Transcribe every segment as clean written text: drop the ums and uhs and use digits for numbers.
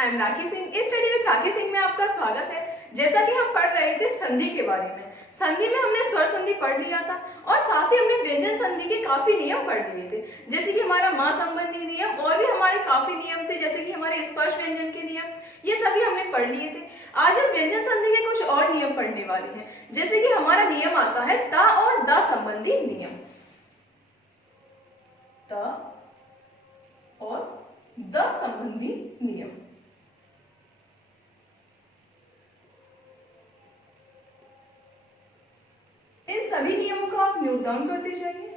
I am राखी सिंह। इस study with राखी सिंह में आपका स्वागत है। जैसा कि हम पढ़ रहे थे संधि के बारे में, संधि में हमने स्वर संधि पढ़ लिया था और साथ ही हमने व्यंजन संधि के काफी नियम पढ़ लिए थे, जैसे कि हमारा मां संबंधी नियम और भी हमारे काफी नियम थे, जैसे कि हमारे स्पर्श व्यंजन के नियम, ये सभी हमने पढ़ लिए थे। आज हम व्यंजन संधि के कुछ और नियम पढ़ने वाले हैं, जैसे कि हमारा नियम आता है ता और दा संबंधी नियम। ता और द संबंधी नियम। इन सभी नियमों को आप नोट डाउन करते जाइए।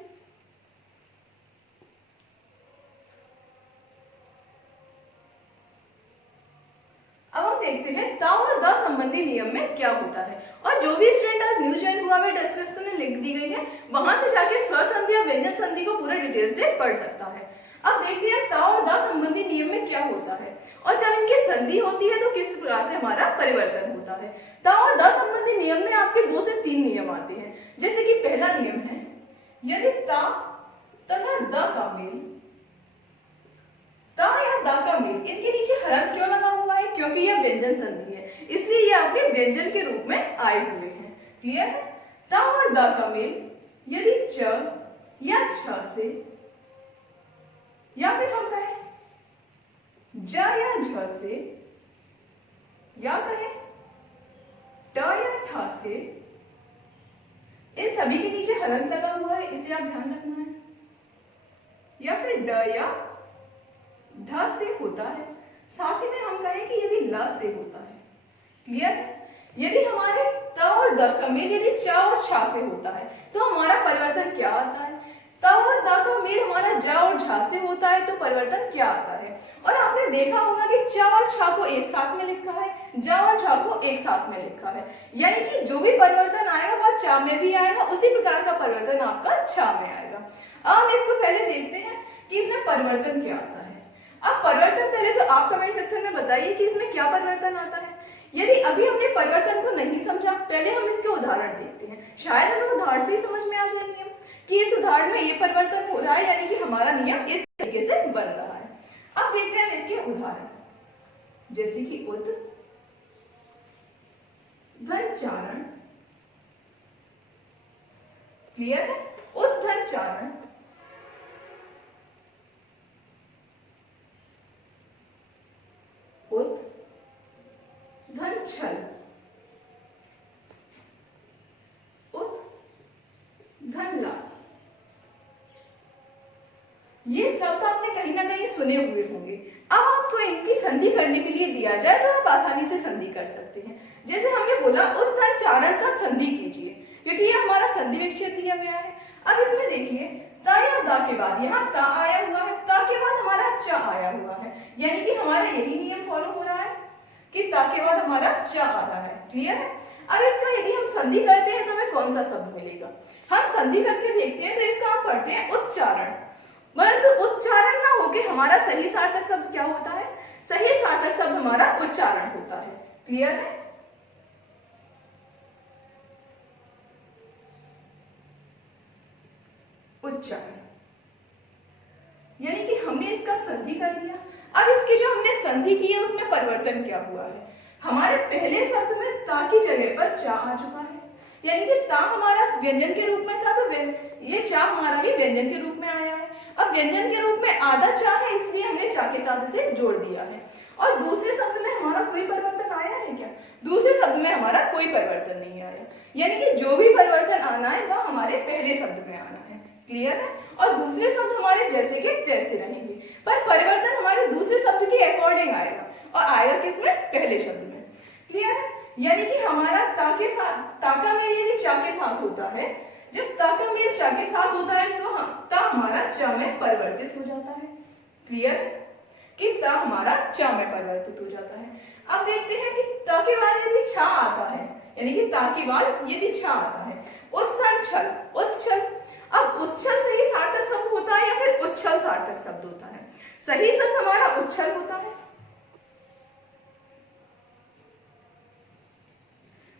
अब हम देखते हैं ता और द संबंधी नियम में क्या होता है, और जो भी स्टूडेंट आज न्यू ज्वाइन हुआ है डिस्क्रिप्शन में लिंक दी गई है, वहां से जाके स्वर संधि और व्यंजन संधि को पूरा डिटेल से पढ़ सकता है। अब देखते हैं ता और दा संबंधी नियम में क्या होता है और जब इनकी संधि होती है तो किस प्रकार से हमारा परिवर्तन होता है। ता और दा संबंधी नियम में आपके 2 से 3 नियम आते हैं, जैसे कि पहला नियम है यदि ता तथा द का मेल, ता या दा का मेल, इनके नीचे हलंत क्यों लगा हुआ है? क्योंकि यह व्यंजन संधि है, इसलिए ये आपके व्यंजन के रूप में आए हुए हैं। क्लियर है? ता और दा का मेल यदि च या छ से, या फिर हम कहें ज या झ से, या कहें ट या ठ से, इन सभी के नीचे हलंत लगा हुआ है, इसे आप ध्यान रखना है। या फिर ड या ढ से होता है, साथ ही में हम कहें कि यदि ल से होता है। क्लियर है? यदि हमारे त और द का मेल यदि च और छ से होता है तो हमारा परिवर्तन क्या आता है? त और द का मेल हमारा ज और झ से होता है तो परिवर्तन क्या आता है? और आपने देखा होगा कि च और छ को एक साथ में लिखा है, ज और झ को एक साथ में लिखा है, यानी कि जो भी परिवर्तन आएगा वह च में भी आएगा, उसी प्रकार का परिवर्तन आपका छ में आएगा। अब हम इसको पहले देखते हैं कि इसमें परिवर्तन क्या आता है। अब परिवर्तन पहले तो आप कमेंट सेक्शन में बताइए कि इसमें क्या परिवर्तन आता है। यदि अभी हमने परिवर्तन को नहीं समझा, पहले हम इसके उदाहरण देखते हैं, शायद हमें उदाहरण से ही समझ में आ जाए नियम कि इस उदाहरण में ये परिवर्तन हो रहा है, यानी कि हमारा नियम इस तरीके से बन रहा है। अब देखते हैं हम इसके उदाहरण, जैसे कि उत धन चारण। क्लियर है? उत धन चारण, उत धन छल, उत धन लास। ये शब्द आपने कहीं ना कहीं सुने हुए होंगे। अब आपको इनकी संधि करने के लिए दिया जाए तो आप आसानी से संधि कर सकते हैं। जैसे हमने बोला उत धन चारण का संधि कीजिए, क्योंकि ये हमारा संधि विच्छेद दिया गया है। अब इसमें देखिए ता या दा के बाद यहाँ ता आया हुआ है, ता के बाद हमारा च आया हुआ है, यानी कि हमारा यही नियम फॉलो हो रहा है कि ता के बाद हमारा च आ रहा है। क्लियर है? अब इसका यदि हम संधि करते हैं तो हमें कौन सा शब्द मिलेगा? हम संधि करके देखते हैं तो इसका हम पढ़ते हैं उच्चारण, परंतु उच्चारण ना होके हमारा सही सार्थक शब्द क्या होता है? सही सार्थक शब्द हमारा उच्चारण होता है। क्लियर है? उच्चारण, यानी कि हमने इसका संधि कर दिया। अब इसकी जो हमने संधि की है उसमें परिवर्तन क्या हुआ है? हमारे पहले शब्द में ता की जगह पर चा आ चुका है, यानी कि ता हमारा व्यंजन के रूप में था तो ये चा हमारा भी व्यंजन के रूप में आया है। अब व्यंजन के रूप में आधा चा है, इसलिए हमने चा के साथ इसे जोड़ दिया है। और दूसरे शब्द में हमारा कोई परिवर्तन आया है क्या? दूसरे शब्द में हमारा कोई परिवर्तन नहीं आया, यानी कि जो भी परिवर्तन आना है वह हमारे पहले शब्द में आना है। क्लियर है? और दूसरे शब्द हमारे जैसे के तैसे रहेंगे, पर परिवर्तन हमारे दूसरे शब्द के अकॉर्डिंग आएगा, और आएगा किसमें? पहले शब्द में। क्लियर है? यानी कि हमारा ता के साथ, ता का मेल यदि चा के साथ होता है, जब ता का मेल चा के साथ होता है तो ता हमारा च में परिवर्तित हो जाता है। क्लियर? कि ता हमारा च में परिवर्तित हो जाता है। अब देखते हैं कि ता के बाद यदि छ आता है, यानी कि ता के बाद यदि छ आता है, उत्थन छल, उत्छल। अब उच्छल सही सार्थक शब्द होता है या फिर उच्छल सार्थक शब्द होता है? सही शब्द हमारा उच्छल होता है।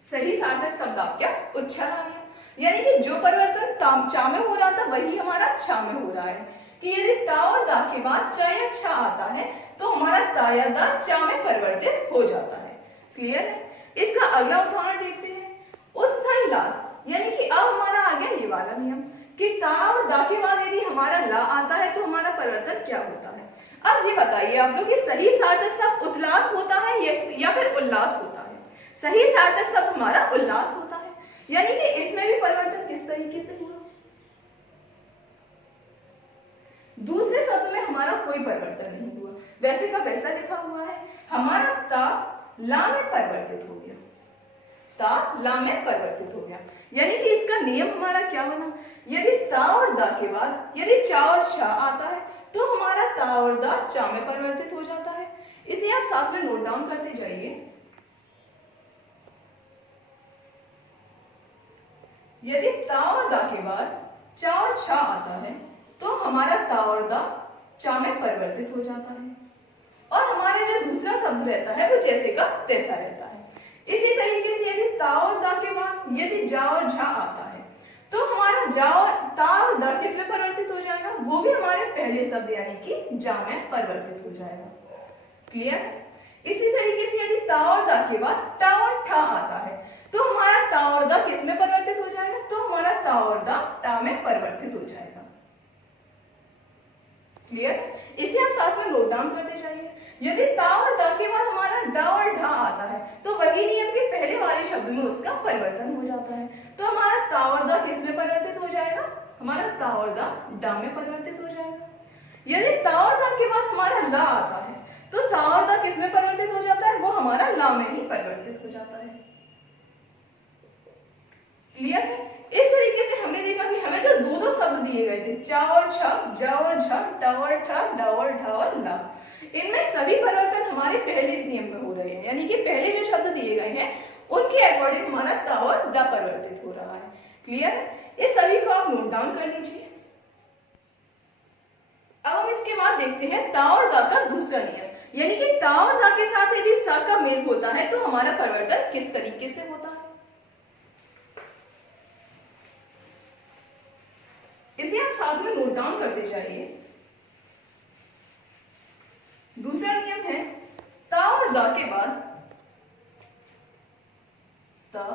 सही सार्थक शब्द आपका उच्छल आ गया, यानी कि जो परिवर्तन चा में हो रहा था वही हमारा छ में हो रहा है। कि यदि ता और दा के बाद च या छ आता है तो हमारा ता ता या दा चा में परिवर्तित हो जाता है। क्लियर है? इसका अगला उदाहरण देखते हैं। उत्थन लास, यानी कि अब हमारा आ गया ये वाला नियम कि ता और दा के बाद यदि हमारा ला आता है तो हमारा परिवर्तन क्या होता है। अब ये बताइए आप लोग कि सही सार्थक शब्द उल्लास होता है या फिर उल्लास होता है। सही सार्थक शब्द हमारा उल्लास होता है, यानी कि इसमें भी परिवर्तन किस तरीके से हुआ। दूसरे शब्द में हमारा कोई परिवर्तन नहीं हुआ, वैसे का वैसा लिखा हुआ है। हमारा ता ला में परिवर्तित हो गया, ता ला में परिवर्तित हो गया, यानी कि इसका नियम हमारा क्या बना। यदि ता और दा के बाद यदि चा और शा आता है तो हमारा ता और दा चा में परिवर्तित हो जाता है। इसे आप साथ में नोट डाउन करते जाइए। यदि ता और दा के बाद चा और छा आता है तो हमारा ता और दा चा में परिवर्तित हो जाता है, और हमारे जो दूसरा शब्द रहता है वो जैसे का तैसा रहता है। इसी तरीके से यदि ता और दा के बाद यदि जा और झा आता है तो हमारा जा और ता और दा किस में परिवर्तित हो जाएगा, वो भी हमारे पहले शब्द यानी कि जा में परिवर्तित हो जाएगा। क्लियर? इसी तरीके से यदि ता और दा के बाद टा और ठा आता है तो हमारा ता और दा किस में परिवर्तित हो जाएगा, तो हमारा ता और दा टा में परिवर्तित हो जाएगा। क्लियर? इसे आप साथ में नोट डाउन करते जाइए। यदि ता और दा के बाद हमारा डा और ढा आता है तो वही नियम के पहले वाले शब्द में उसका परिवर्तन हो जाता है, तो हमारा ता और दा किस में परिवर्तित हो जाएगा, हमारा ता और दा डा में परिवर्तित हो जाएगा। यदि ता और दा के बाद हमारा ला आता है तो ता और दा किस में परिवर्तित हो जाता है, वो हमारा ला में ही परिवर्तित हो जाता है। क्लियर है? इस तरीके से हमने देखा कि हमें जो दो शब्द दिए गए थे, चा और छा, जा और झा, टा और ठा, डा और ढा और ला, इनमें सभी परिवर्तन हमारे पहले नियम में हो रहे हैं, यानी कि पहले जो शब्द दिए गए हैं उनके अकॉर्डिंग हमारा ता और दा परिवर्तित हो रहा है। क्लियर? इस सभी को आप नोट डाउन कर लीजिए। अब हम इसके बाद देखते हैं ता और दा का दूसरा नियम, यानी कि ता और दा के साथ यदि सा का मेल होता है तो हमारा परिवर्तन किस तरीके से होता है। इसे आप साथ में नोट डाउन करते जाइए। दूसरा नियम है ता और दा के बाद ता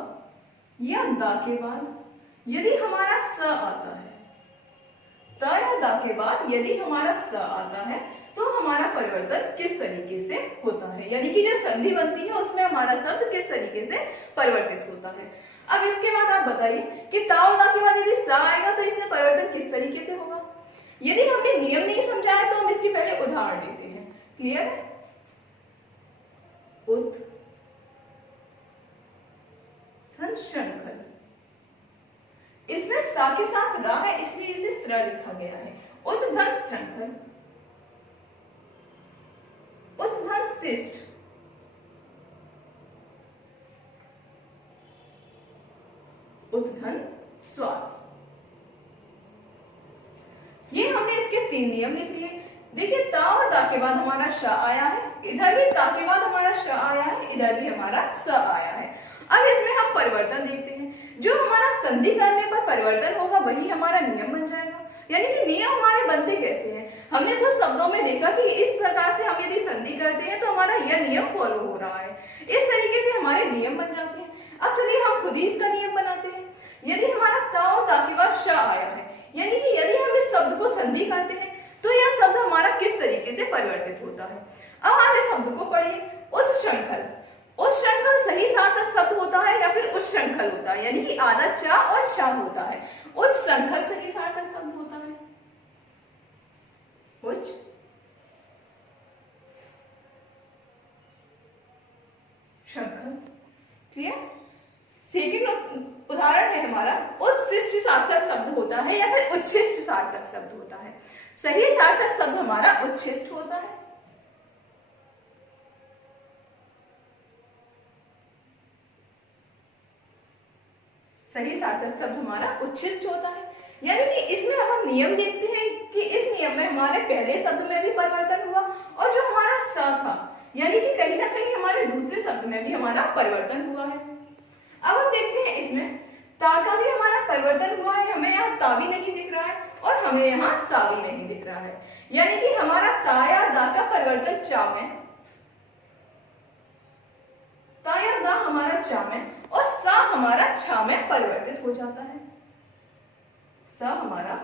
या दा के बाद यदि हमारा स आता है, ता या दा के बाद यदि हमारा स आता है तो हमारा परिवर्तन किस तरीके से होता है, यानी कि जो संधि बनती है उसमें हमारा शब्द किस तरीके से परिवर्तित होता है। अब इसके बाद आप बताइए कि ता और दा के बाद यदि सा आएगा तो इसमें परिवर्तन किस तरीके से होगा। यदि हमने नियम नहीं समझा है तो हम इसकी पहले उदाहरण लेते हैं। क्लियर है? उत धन शंखल, इसमें सा के साथ रा है इसलिए इसे स्र लिखा गया है। उत धन शंखल, उत धन शिष्ट, उद्धन श्वास। ये हमने इसके 3 नियम लिख लिए। देखिए ता और दा के बाद हमारा श आया है, इधर भी ता के बाद हमारा श आया है, इधर भी हमारा स आया है। अब इसमें हम परिवर्तन देखते हैं। जो हमारा संधि करने पर परिवर्तन होगा वही हमारा नियम बन जाएगा। यानी कि नियम हमारे बनते कैसे हैं, हमने कुछ शब्दों में देखा कि इस प्रकार से हम यदि संधि करते हैं तो हमारा यह नियम फॉलो हो रहा है। इस तरीके से हमारे नियम बन जाते हैं। अब चलिए हम खुद ही इसका नियम बनाते हैं। यदि हमारा ता और ता के बाद श आया है, यानी कि यदि हम इस शब्द को संधि करते हैं तो यह शब्द हमारा किस तरीके से परिवर्तित होता है। अब आप इस शब्द को पढ़िए, उत्शृंखल। उत्शृंखल सही सार्थक शब्द होता है या फिर उत्शृंखल होता है, यानी कि आधा चा और शा होता है। उत्शृंखल सही सार्थक शब्द होता है। उच्च शृंखल। क्लियर? सेकंड उदाहरण है हमारा उत्शिष्ट सार्थक शब्द होता है या फिर उच्छिष्ट सार्थक शब्द होता है। सही सार्थक शब्द हमारा उच्छिष्ट होता है। सही सार्थक शब्द हमारा उच्छिष्ट होता है, यानी कि इसमें हम नियम देखते हैं कि इस नियम में हमारे पहले शब्द में भी परिवर्तन हुआ और जो हमारा स था, यानी कि कहीं ना कहीं हमारे दूसरे शब्द में भी हमारा परिवर्तन हुआ है। अब हम देखते हैं इसमें ता का भी हमारा परिवर्तन हुआ है। हमें यहाँ ता भी नहीं दिख रहा है और हमें यहाँ सा भी नहीं दिख रहा है, यानी कि हमारा ता या दा का परिवर्तन चा में ता या दा हमारा चा में और सा हमारा छा में परिवर्तित हो जाता है। सा हमारा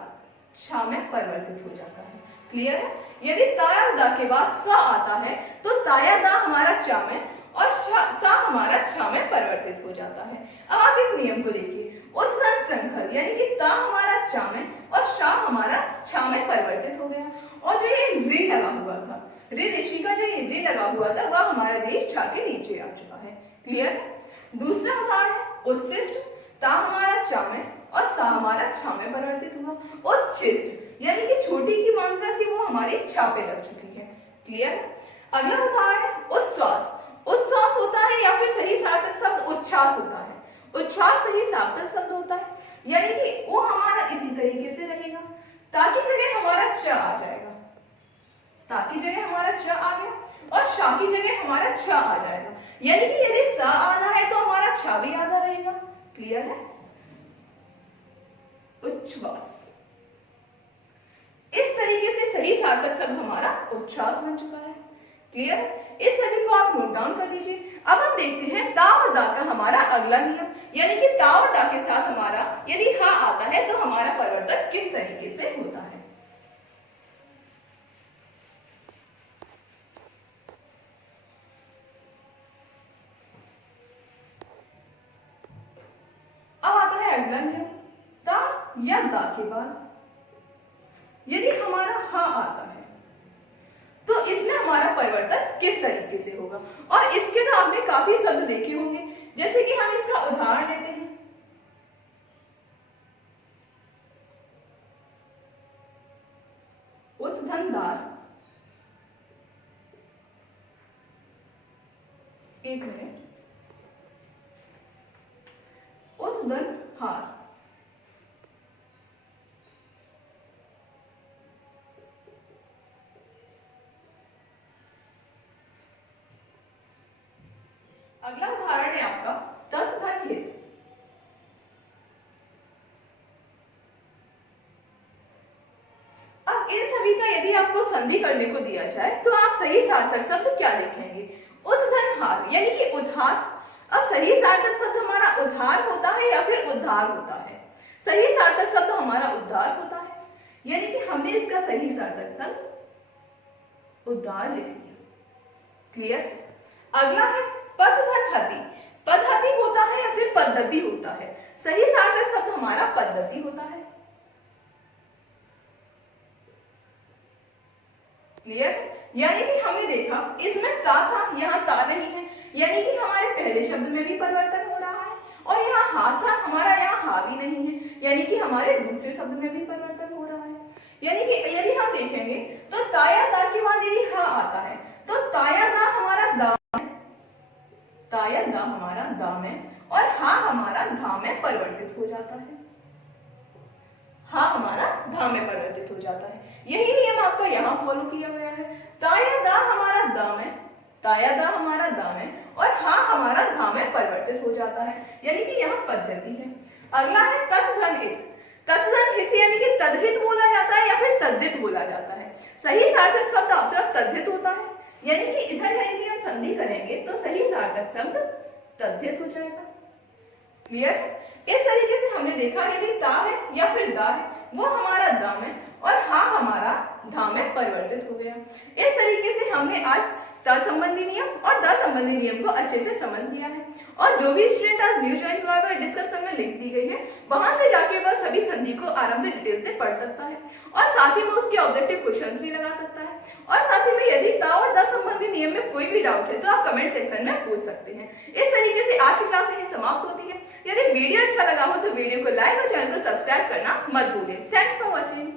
छा में परिवर्तित हो जाता है। क्लियर है? यदि ता या दा के बाद सा आता है तो ता या दा हमारा चा में और सा हमारा छा में परिवर्तित हो जाता है। अब आप इस नियम को देखिए, उत्तन श्रृंखल यानी कि ता हमारा चा में और शा हमारा छा में परिवर्तित हो गया, और जो ये री लगा हुआ था, रे ऋषि का जो ये री लगा हुआ था वह हमारा रे छा के नीचे आ चुका है। क्लियर है? दूसरा उदाहरण है उच्छिष्ट, ता हमारा चा में और सा हमारा छा में परिवर्तित हुआ। उच्छिष्ट यानी कि छोटी की मात्रा थी वो हमारी छा पे लग चुकी है। क्लियर है? अगला उदाहरण है उच्छ्वास। उच्छ्वास होता है या फिर सही सार्थक शब्द उच्छ्वास होता है। उच्छ्वास सही सार्थक शब्द होता है, यानी कि वो हमारा इसी तरीके से रहेगा, ताकि जगह हमारा च आ जाएगा, ताकि जगह हमारा च आ गया और शा की जगह हमारा छ आ जाएगा, यानी कि यदि सा आधा है तो हमारा छ भी आधा रहेगा। क्लियर है? उच्छ्वास इस तरीके से सही सार्थक शब्द हमारा उच्छ्वास बन चुका है। क्लियर? इस सभी को आप नोट डाउन कर लीजिए। अब हम देखते हैं ता और दा का हमारा अगला नियम, यानी कि ता और दा के साथ हमारा यदि हा आता है तो हमारा परिवर्तन किस तरीके से होता है। अब आता है अगला नियम, ता या दा के बाद यदि हमारा हा आता है तो इसमें हमारा परिवर्तन किस तरीके से होगा। और इसके तो आपने काफी शब्द देखे होंगे, जैसे कि हम इसका उदाहरण लेते हैं। उद्गंधार, एक मिनट, उद्गंधार, अगला उदाहरण है आपका तत्धन हित। अब इन सभी का यदि आपको संधि करने को दिया जाए तो आप सही सार्थक शब्द क्या लिखेंगे? उद्गंधार यानी कि उद्धार। अब सही सार्थक शब्द हमारा उद्धार होता है या फिर उद्धार होता है? सही सार्थक शब्द हमारा उद्धार होता है, यानी कि हमने इसका सही सार्थक शब्द उद्धार लिख लिया। क्लियर? अगला है पद्धति। पद्धति होता है या फिर पद्धति होता है? सही सार्थक शब्द हमारा पद्धति होता है। क्लियर? यानी कि हमने देखा इसमें ता था, यहाँ ता नहीं है, यानी कि हमारे पहले शब्द में भी परिवर्तन हो रहा है, और यहाँ हा था, हमारा यहाँ हा भी नहीं है, यानी कि हमारे दूसरे शब्द में भी परिवर्तन हो रहा है। यानी कि यदि हम देखेंगे तो ता या दा के बाद यदि हा आता है तो ता या दा हमारा दा में, ता या दा हमारा दा में, और हा हमारा धा में परिवर्तित हो जाता है। हा हमारा धा में परिवर्तित हो जाता है। यही नियम आपका यहाँ फॉलो किया गया है। ता या दा हमारा दा में, ता या दा हमारा दा में, और हा हमारा धा में परिवर्तित हो जाता है, यानी कि यहाँ पद्धति है। अगला है तत्धन हित। तत्धन हित यानी कि तद्धित बोला जाता है या फिर तद्धित बोला जाता है। सही सार्थक शब्द आपका तद्धित होता है, यानी कि इधर यदि हम संधि करेंगे तो सही सार्थक शब्द तद्धित हो जाएगा। क्लियर? इस तरीके से हमने देखा यदि ता है या फिर दा है वो हमारा दा में और हा हमारा धा में परिवर्तित हो गया। इस तरीके से हमने आज ता संबंधी नियम और दा संबंधी नियम को अच्छे से समझ लिया है। और जो भी स्टूडेंट आज न्यू ज्वाइन हुआ है डिस्क्रिप्शन में लिंक दी गई है, वहां से जाके वह सभी संधि को आराम से डिटेल से पढ़ सकता है, और साथ ही में उसके ऑब्जेक्टिव क्वेश्चंस भी लगा सकता है। और साथ ही में यदि ता और दा संबंधी नियम में कोई भी डाउट है तो आप कमेंट सेक्शन में पूछ सकते हैं। इस तरीके से आज की क्लास यही समाप्त होती है। यदि वीडियो अच्छा लगा हो तो वीडियो को लाइक और चैनल को सब्सक्राइब करना मत भूलें। Thanks for watching.